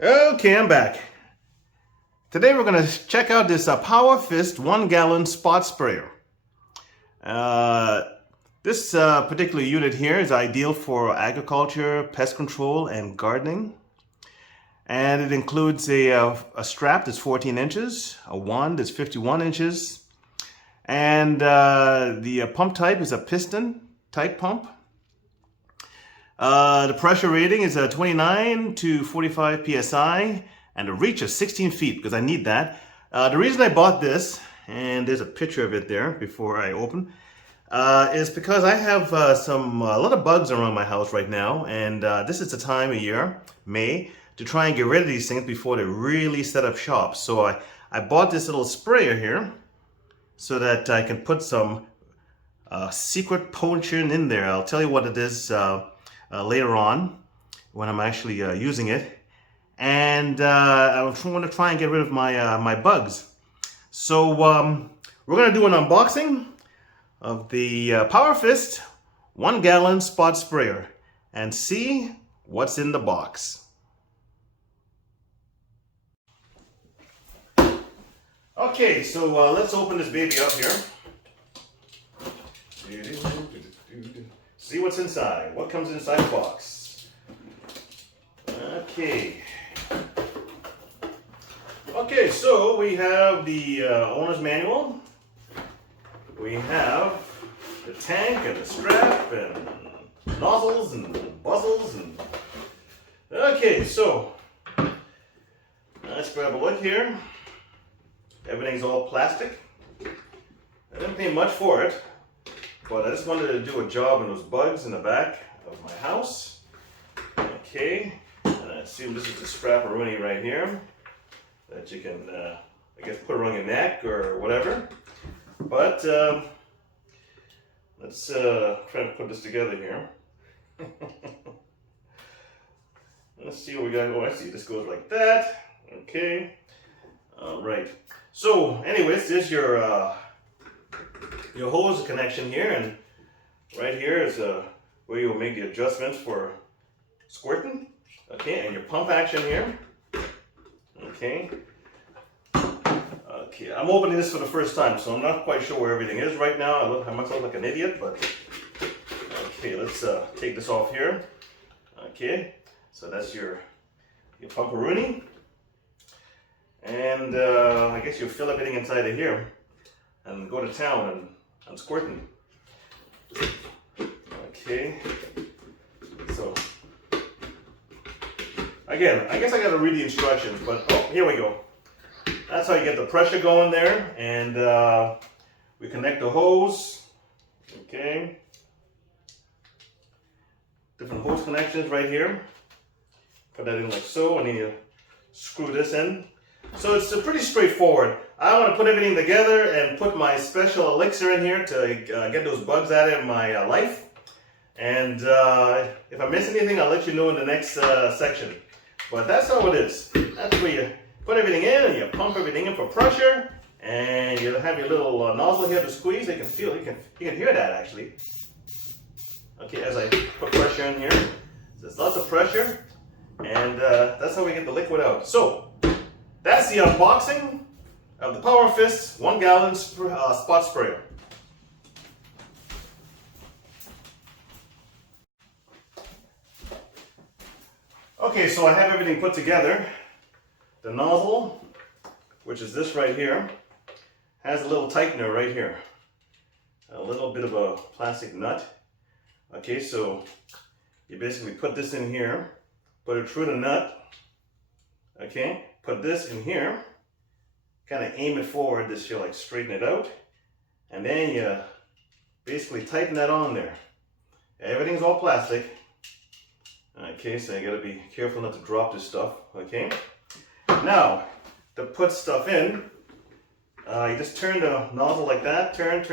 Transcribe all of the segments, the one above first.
Okay, I'm back. Today we're going to check out this Power Fist 1 gallon spot sprayer. Uh, this particular unit here is ideal for agriculture, pest control, and gardening. And it includes a strap that's 14 inches, a wand that's 51 inches, and the pump type is a piston type pump. The pressure rating is 29 to 45 psi and a reach of 16 feet because I need that. The reason I bought this, and there's a picture of it there before I open, is because I have a lot of bugs around my house right now, and this is the time of year, May, to try and get rid of these things before they really set up shop. So I bought this little sprayer here so that I can put some secret potion in there. I'll tell you what it is later on when I'm actually using it, and I want to try and get rid of my bugs. So we're going to do an unboxing of the Power Fist 1 gallon spot sprayer and see what's in the box. Okay, so let's open this baby up here. See what's inside. What comes inside the box? Okay. Okay, so we have the owner's manual. We have the tank and the strap and nozzles and buzzles and. Okay, so let's grab a look here. Everything's all plastic. I didn't pay much for it, but I just wanted to do a job on those bugs in the back of my house. Okay, and I assume this is the strap-a-rooney right here that you can, I guess, put around your neck or whatever. But let's try to put this together here. Let's see what we got. Oh, I see. This goes like that. Okay. All right. So, anyways, there's your hose connection here, and right here is where you'll make the adjustments for squirting. Okay, and your pump action here. Okay. Okay, I'm opening this for the first time, so I'm not quite sure where everything is right now. I must look like an idiot, but okay, let's take this off here. Okay, so that's your pumperoonie. And I guess you'll fill everything inside of here and go to town and squirting. Okay. So, again, I guess I gotta read the instructions, but oh, here we go. That's how you get the pressure going there, and we connect the hose. Okay. Different hose connections right here. Put that in like so, and then you screw this in. So it's pretty straightforward. I want to put everything together and put my special elixir in here to get those bugs out of my life. And if I miss anything, I'll let you know in the next section. But that's how it is. That's where you put everything in and you pump everything in for pressure. And you have your little nozzle here to squeeze. You can feel, you can hear that actually. Okay, as I put pressure in here. So there's lots of pressure. And that's how we get the liquid out. So, that's the unboxing of the Power Fist 1 gallon spot sprayer. Okay, so I have everything put together. The nozzle, which is this right here, has a little tightener right here. A little bit of a plastic nut. Okay, so you basically put this in here, put it through the nut. Okay. Put this in here, kind of aim it forward, this should like straighten it out, and then you basically tighten that on there. Everything's all plastic. Okay, so you gotta be careful not to drop this stuff, okay? Now, to put stuff in, you just turn the nozzle like that, turn,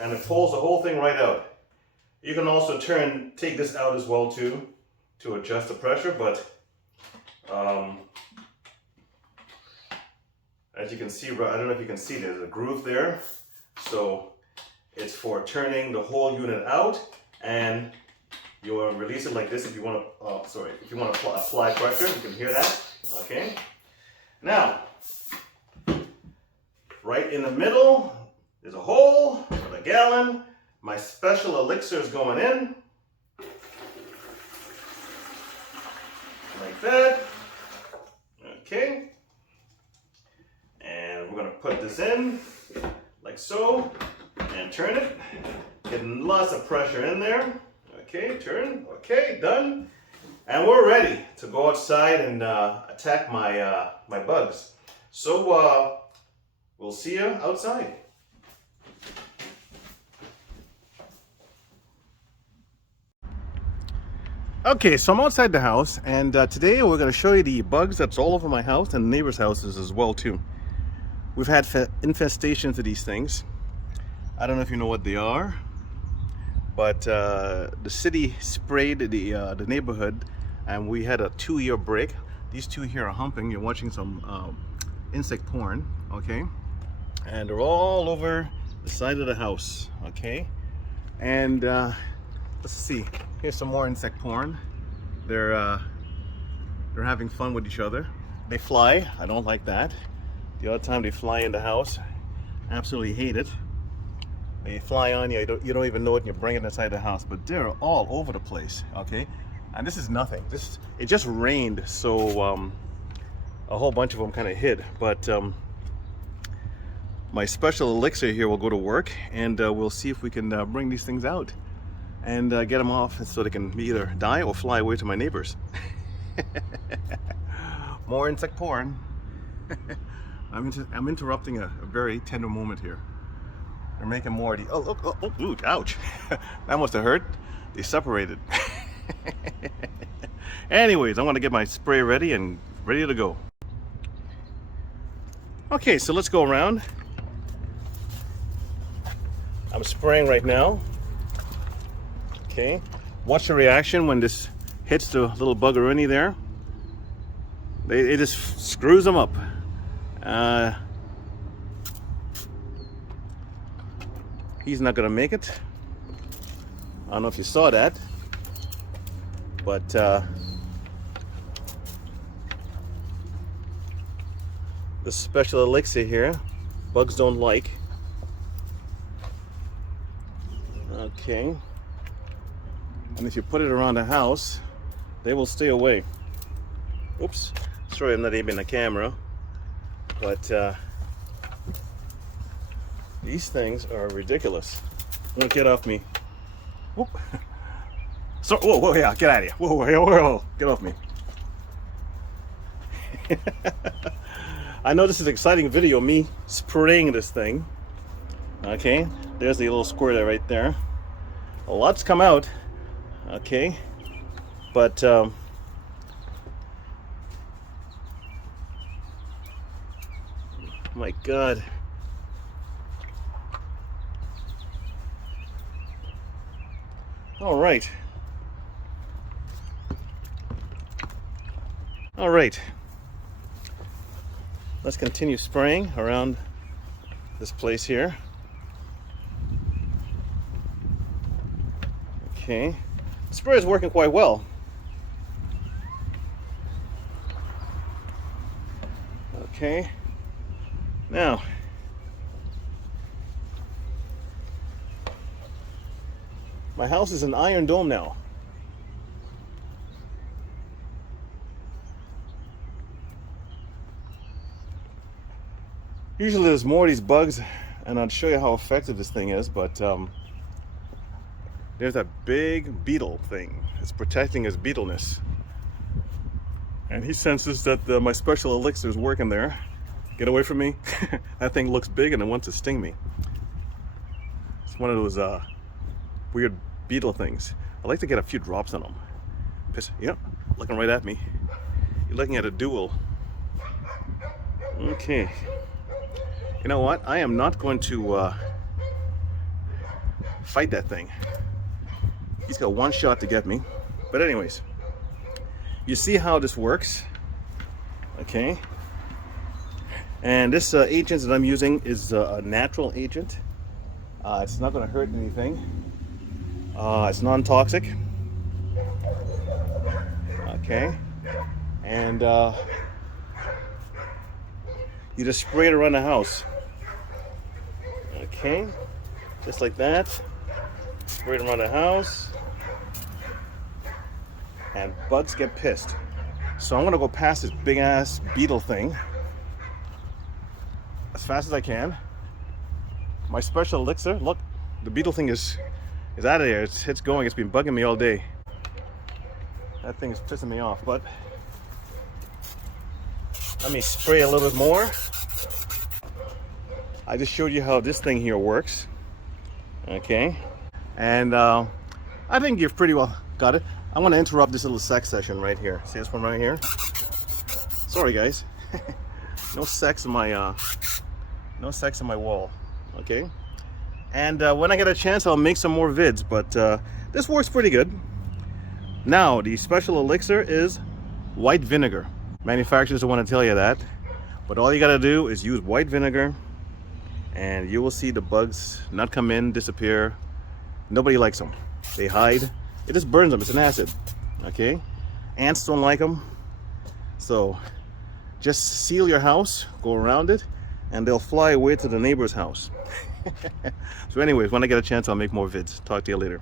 and it pulls the whole thing right out. You can also take this out as well too, to adjust the pressure, but as you can see, I don't know if you can see, there's a groove there. So it's for turning the whole unit out and You will release it like this if you want to, if you want to apply pressure. You can hear that, okay? Now, right in the middle, there's a hole for the gallon. My special elixir is going in. Like that. Okay. And we're going to put this in, like so, and turn it. Getting lots of pressure in there. Okay, turn. Okay, done. And we're ready to go outside and attack my, my bugs. So, we'll see you outside. Okay, so I'm outside the house, and today we're going to show you the bugs that's all over my house and neighbors' houses as well too. We've had infestations of these things. I don't know if you know what they are, but the city sprayed the neighborhood, and we had a 2-year break. These two here are humping. You're watching some insect porn, okay? And they're all over the side of the house, okay? And let's see. Here's some more insect porn. They're having fun with each other. They fly. I don't like that. The other time they fly in the house, absolutely hate it. They fly on you. You don't even know it, and you bring it inside the house. But they're all over the place. Okay, and this is nothing. It just rained, so a whole bunch of them kind of hid. But my special elixir here will go to work, and we'll see if we can bring these things out and get them off so they can either die or fly away to my neighbors. More insect porn. I'm interrupting a very tender moment here. They're making more of the, oh look, oh, ooh, ouch. That must have hurt. They separated. Anyways, I want to get my spray ready and ready to go. Okay, so let's go around. I'm spraying right now. Okay, watch the reaction when this hits the little buggeroni there. It just screws them up. He's not gonna make it. I don't know if you saw that, but the special elixir here, bugs don't like. Okay. And if you put it around the house, they will stay away. Oops, sorry I'm not aiming the camera, but these things are ridiculous. Don't get off me. Whoop. So, whoa, yeah, get out of here. Whoa, get off me. I know this is an exciting video, me spraying this thing. Okay, there's the little squirter right there. A lot's come out. Okay, but my God. All right. Let's continue spraying around this place here. Okay. The spray is working quite well. Okay. Now, my house is an iron dome now. Usually there's more of these bugs, and I'll show you how effective this thing is, but there's that big beetle thing. It's protecting his beetleness. And he senses that my special elixir is working there. Get away from me. That thing looks big and it wants to sting me. It's one of those weird beetle things. I like to get a few drops on them. Yep, looking right at me. You're looking at a duel. Okay. You know what? I am not going to fight that thing. He's got one shot to get me. But anyways, you see how this works. Okay. And this agent that I'm using is a natural agent. It's not going to hurt anything. It's non-toxic. okay? And you just spray it around the house, okay? Just like that. Spray it around the house, and bugs get pissed. So I'm gonna go past this big ass beetle thing as fast as I can. My special elixir, look, the beetle thing is out of there. It's going. It's been bugging me all day. That thing is pissing me off, but let me spray a little bit more. I just showed you how this thing here works, okay? And I think you've pretty well got it. I'm gonna interrupt this little sex session right here. See this one right here? Sorry guys, no sex in my wall, okay? And when I get a chance, I'll make some more vids, but this works pretty good. Now, the special elixir is white vinegar. Manufacturers don't want to tell you that, but all you gotta do is use white vinegar, and you will see the bugs not come in, disappear. Nobody likes them. They hide. It just burns them. It's an acid, okay? Ants don't like them. So just seal your house, go around it, and they'll fly away to the neighbor's house. So anyways, when I get a chance, I'll make more vids. Talk to you later.